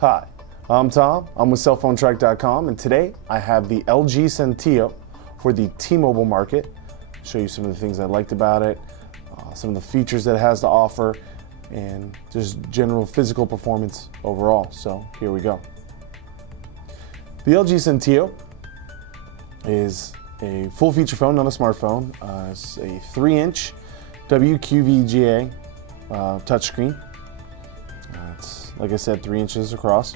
Hi, I'm Tom. I'm with cellphonetrack.com, and today I have the LG Centio for the T-Mobile market. Show you some of the things I liked about it, some of the features that it has to offer, and just general physical performance overall. So here we go. The LG Centio is a full-feature phone, not a smartphone. It's a 3-inch WQVGA touchscreen. It's, like I said, 3 inches across.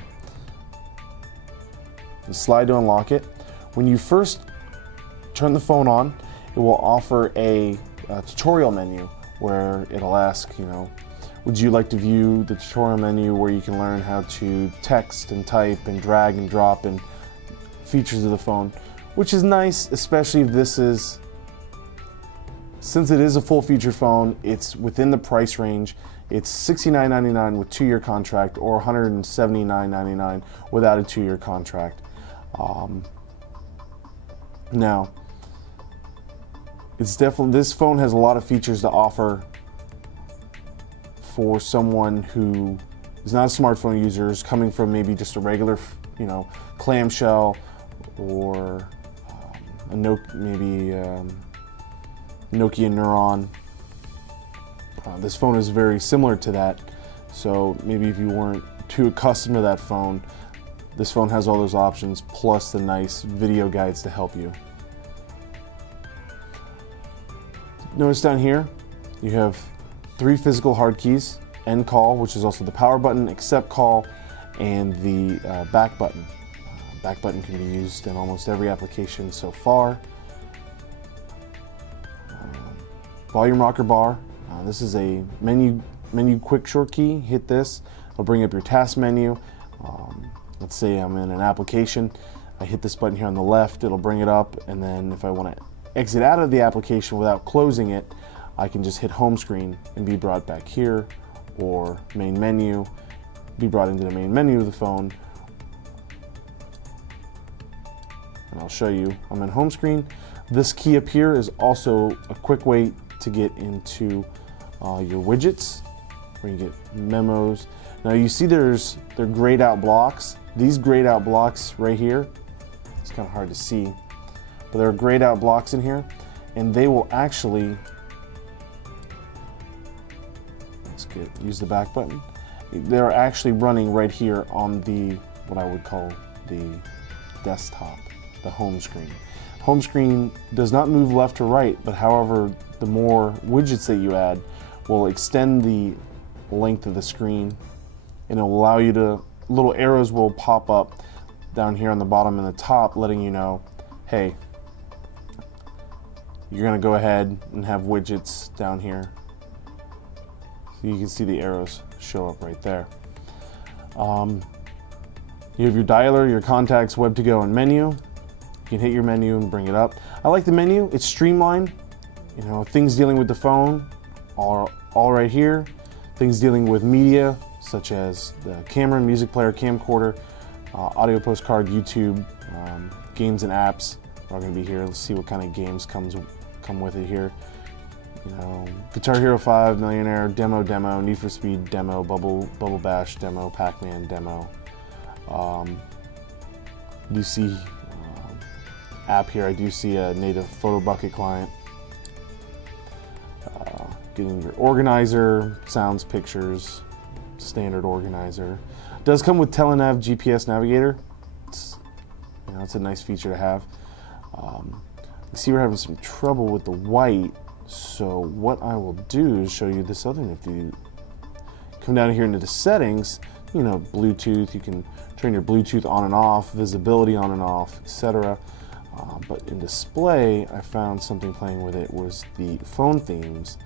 You slide to unlock it. When you first turn the phone on, it will offer a tutorial menu where it'll ask, would you like to view the tutorial menu where you can learn how to text and type and drag and drop and features of the phone, which is nice, especially if since it is a full feature phone, it's within the price range. It's $69.99 with 2-year contract or $179.99 without a 2-year contract. Now, this phone has a lot of features to offer for someone who is not a smartphone user, is coming from maybe just a regular, clamshell or Nokia Neuron. This phone is very similar to that, so maybe if you weren't too accustomed to that phone, this phone has all those options plus the nice video guides to help you. Notice down here you have 3 physical hard keys: end call, which is also the power button, accept call, and the back button. Back button can be used in almost every application so far. Volume rocker bar. This is a menu quick short key. Hit this, it'll bring up your task menu. Let's say I'm in an application. I hit this button here on the left, it'll bring it up, and then if I want to exit out of the application without closing it, I can just hit home screen and be brought back here, or main menu, be brought into the main menu of the phone. And I'll show you, I'm in home screen. This key up here is also a quick way to get into your widgets, where you get memos. Now you see they're grayed out blocks. These grayed out blocks right here, it's kind of hard to see, but there are grayed out blocks in here, and they will actually, use the back button. They're actually running right here on what I would call the desktop, the home screen. Home screen does not move left or right, but however, the more widgets that you add will extend the length of the screen, and it will allow you to, little arrows will pop up down here on the bottom and the top, letting you know, hey, you're going to go ahead and have widgets down here. So you can see the arrows show up right there. You have your dialer, your contacts, web to go, and menu. You can hit your menu and bring it up. I like the menu. It's streamlined. Things dealing with the phone are all right here. Things dealing with media, such as the camera, music player, camcorder, audio postcard, YouTube, games and apps are going to be here. Let's see what kind of games come with it here. Guitar Hero 5, Millionaire, Demo, Need for Speed Demo, Bubble Bash Demo, Pac-Man Demo. You see app here, I do see a native PhotoBucket client. Getting your organizer, sounds, pictures, standard organizer. It does come with Telenav GPS navigator. It's a nice feature to have. You see we're having some trouble with the white, so what I will do is show you this other nifty. You come down here into the settings, Bluetooth, you can turn your Bluetooth on and off, visibility on and off, etc. But in display, I found something playing with it was the phone themes.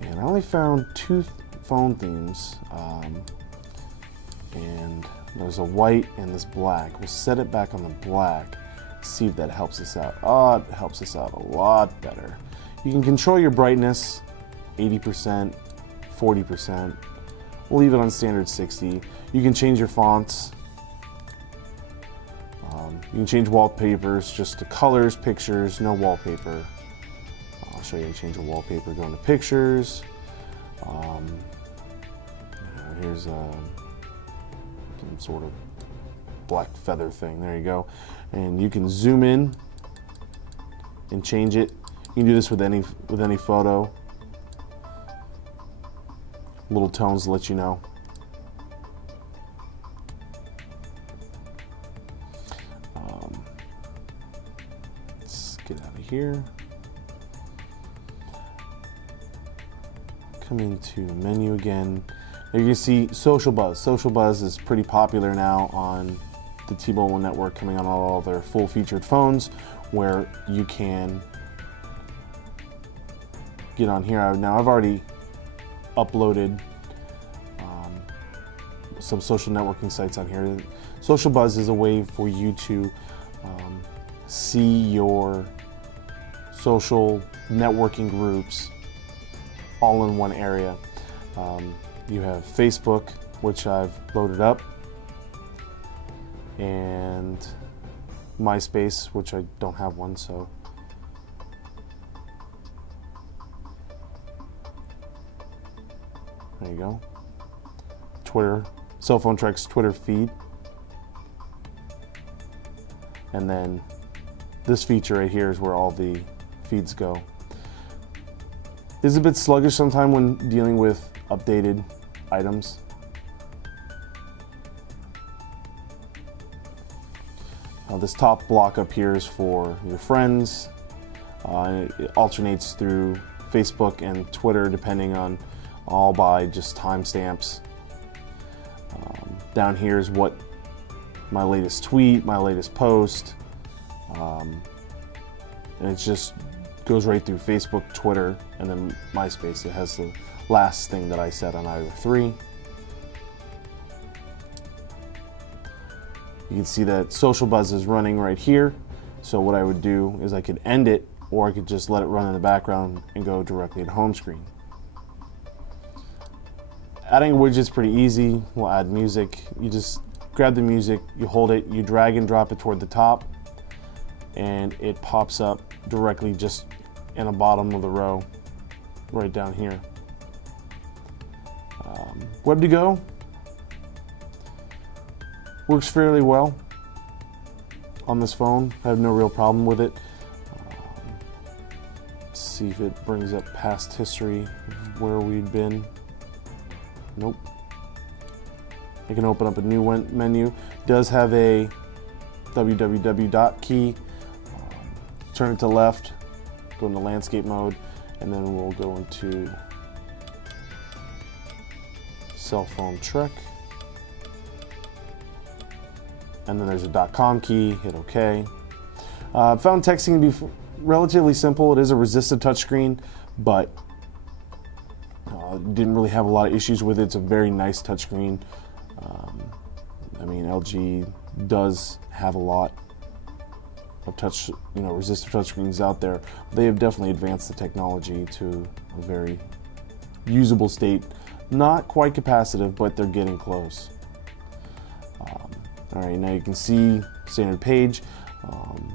And I only found 2 phone themes, and there's a white and this black. We'll set it back on the black, see if that helps us out. Oh, it helps us out a lot better. You can control your brightness, 80%, 40%. We'll leave it on standard 60. You can change your fonts. You can change wallpapers, just the colors, pictures, no wallpaper. I'll show you how to change a wallpaper. Go into pictures. Here's some sort of black feather thing. There you go. And you can zoom in and change it. You can do this with any photo. Little tones to let you know. Let's get out of here. Come into menu again. Now you can see Social Buzz. Social Buzz is pretty popular now on the T-Mobile network, coming on all their full-featured phones, where you can get on here. Now I've already uploaded some social networking sites on here. Social Buzz is a way for you to see your social networking groups all in one area. You have Facebook, which I've loaded up, and MySpace, which I don't have one, so there you go. Twitter, Cell Phone Trek's Twitter feed. And then this feature right here is where all the feeds go. It's a bit sluggish sometimes when dealing with updated items. This top block up here is for your friends. It alternates through Facebook and Twitter depending on, all by just timestamps. Down here is what my latest tweet, my latest post, and it just goes right through Facebook, Twitter, and then MySpace. It has the last thing that I said on either three. You can see that Social Buzz is running right here. So what I would do is I could end it, or I could just let it run in the background and go directly to home screen. Adding a widget is pretty easy. We'll add music. You just grab the music, you hold it, you drag and drop it toward the top, and it pops up directly just in the bottom of the row, right down here. Web to Go works fairly well on this phone. I have no real problem with it. Let's see if it brings up past history of where we'd been. Nope. I can open up a new menu. It does have a www key. Turn it to left, go into landscape mode, and then we'll go into Cell Phone Trek. And then there's a .com key, hit OK. Found texting to be relatively simple. It is a resistive touchscreen, but didn't really have a lot of issues with it. It's a very nice touchscreen. I mean, LG does have a lot of resistive touchscreens out there. They have definitely advanced the technology to a very usable state. Not quite capacitive, but they're getting close. All right, now you can see standard page.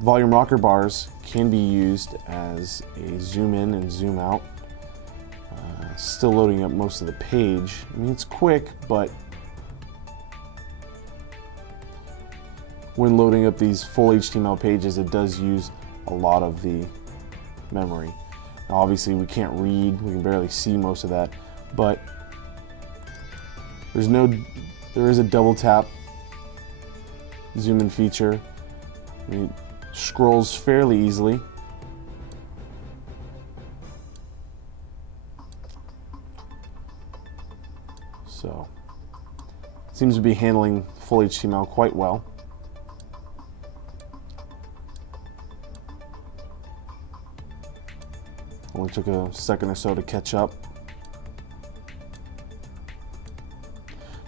Volume rocker bars can be used as a zoom in and zoom out. Still loading up most of the page. I mean, it's quick, but when loading up these full HTML pages, it does use a lot of the memory. Now, obviously, we can't read, we can barely see most of that, but there is a double tap zoom in feature. It scrolls fairly easily. So, seems to be handling full HTML quite well. Only took a second or so to catch up.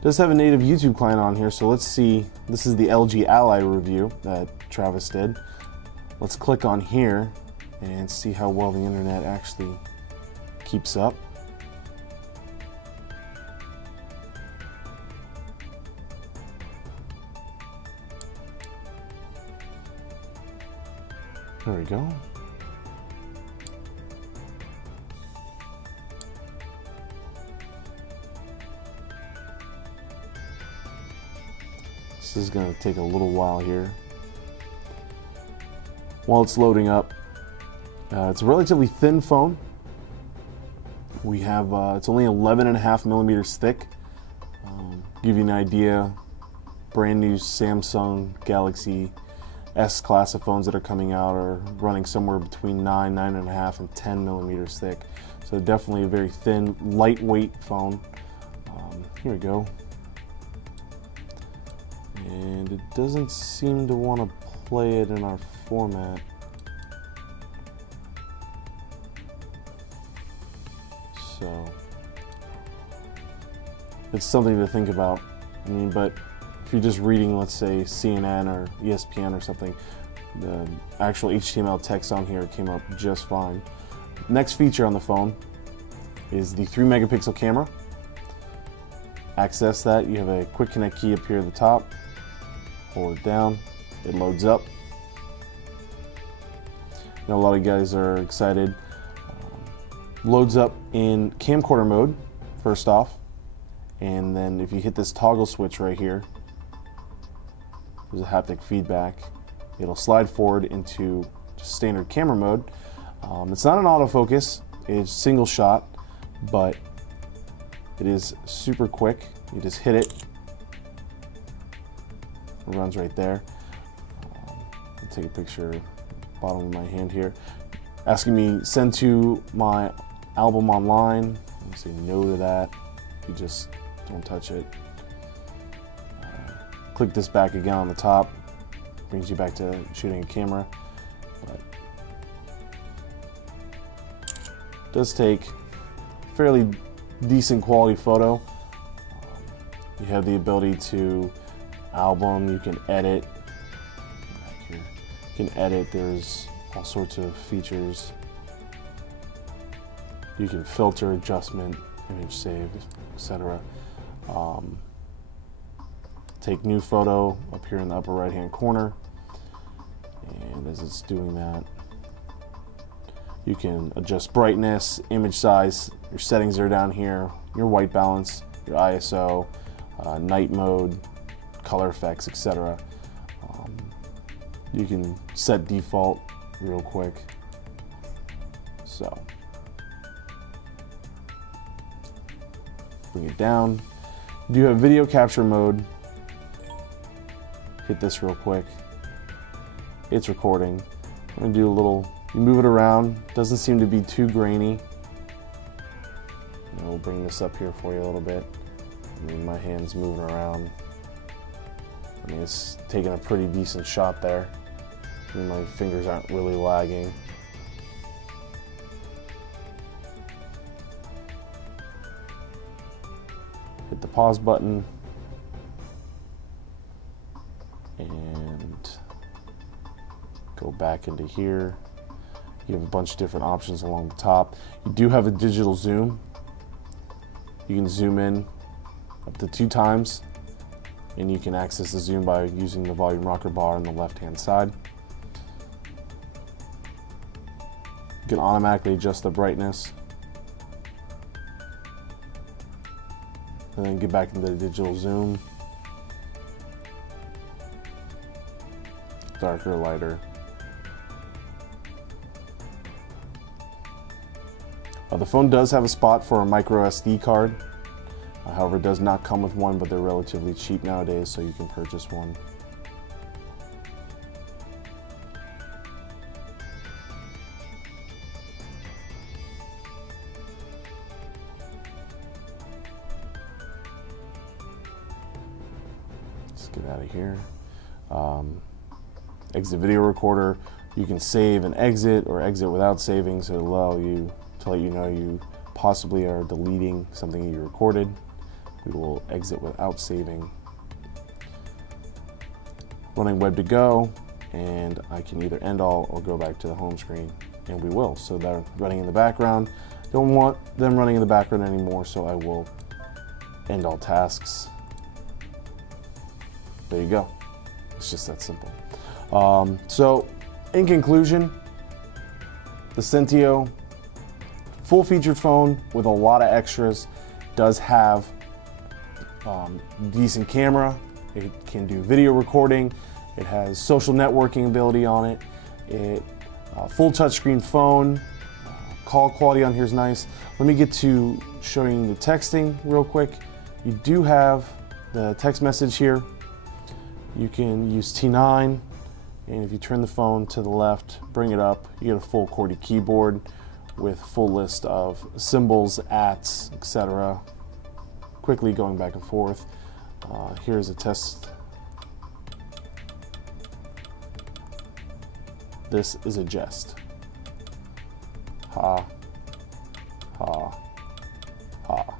Does have a native YouTube client on here, so let's see. This is the LG Ally review that Travis did. Let's click on here and see how well the internet actually keeps up. There we go. This is going to take a little while here. While it's loading up, it's a relatively thin phone. We have, it's only 11.5 millimeters thick. Give you an idea, brand new Samsung Galaxy S class of phones that are coming out are running somewhere between 9, 9.5, and 10 millimeters thick. So definitely a very thin, lightweight phone. Here we go. And it doesn't seem to want to play it in our format. So it's something to think about. I mean, but if you're just reading, let's say, CNN or ESPN or something, the actual HTML text on here came up just fine. Next feature on the phone is the 3 megapixel camera. Access that, you have a quick connect key up here at the top. Hold it down, it loads up. I know a lot of guys are excited. Loads up in camcorder mode, first off. And then if you hit this toggle switch right here, there's a haptic feedback. It'll slide forward into just standard camera mode. It's not an autofocus, it's single shot, but it is super quick. You just hit it. It runs right there. I'll take a picture, bottom of my hand here. Asking me send to my album online. I'm say no to that. You just don't touch it. Click this back again on the top. Brings you back to shooting a camera. But it does take fairly decent quality photo. You have the ability to album, you can edit. Back here. You can edit, there's all sorts of features. You can filter, adjustment, image save, etc. Take new photo up here in the upper right hand corner, and as it's doing that, you can adjust brightness, image size, your settings are down here, your white balance, your ISO, night mode, color effects, etc. You can set default real quick. So bring it down. You do have video capture mode. Hit this real quick. It's recording. I'm gonna do a little, you move it around, doesn't seem to be too grainy. And we'll bring this up here for you a little bit. I mean, my hand's moving around. I mean, it's taking a pretty decent shot there. I mean, my fingers aren't really lagging. Hit the pause button. And go back into here. You have a bunch of different options along the top. You do have a digital zoom. You can zoom in up to 2 times, and you can access the zoom by using the volume rocker bar on the left hand side. You can automatically adjust the brightness, and then get back into the digital zoom. Darker, lighter. The phone does have a spot for a micro SD card. However, it does not come with one, but they're relatively cheap nowadays, so you can purchase one. Let's get out of here. Exit video recorder. You can save and exit, or exit without saving, so it'll allow you to let you know you possibly are deleting something you recorded. We will exit without saving. Running web to go, and I can either end all or go back to the home screen, and we will. So they're running in the background. Don't want them running in the background anymore, so I will end all tasks. There you go. It's just that simple. So in conclusion, the Centio, full-featured phone with a lot of extras, does have decent camera, It can do video recording. It has social networking ability on it. Full touchscreen phone. Call quality on here is nice. Let me get to showing the texting real quick. You do have the text message here. You can use T9, and if you turn the phone to the left, bring it up, you get a full QWERTY keyboard with full list of symbols, ats, etc. Quickly going back and forth. Here's a test. This is a jest. Ha, ha, ha.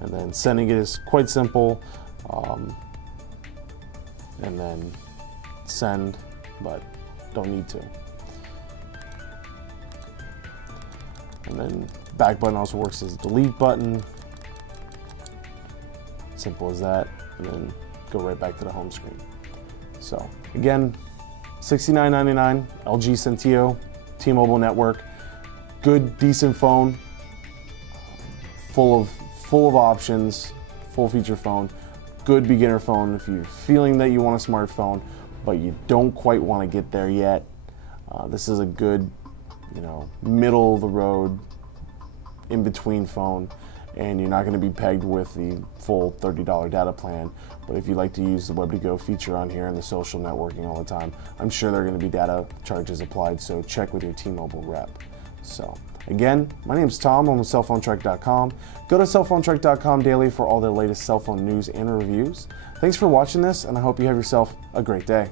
And then sending it is quite simple. And then send, but don't need to. And then back button also works as a delete button. Simple as that. And then go right back to the home screen. So again, $69.99, LG Centio, T-Mobile network. Good, decent phone, full of options, full feature phone. Good beginner phone if you're feeling that you want a smartphone, but you don't quite want to get there yet. This is a good, middle of the road, in between phone, and you're not going to be pegged with the full $30 data plan. But if you like to use the Web2Go feature on here and the social networking all the time, I'm sure there are going to be data charges applied, so check with your T-Mobile rep. So again, my name is Tom. I'm with cellphonetrek.com. Go to cellphonetrek.com daily for all the latest cell phone news and reviews. Thanks for watching this, and I hope you have yourself a great day.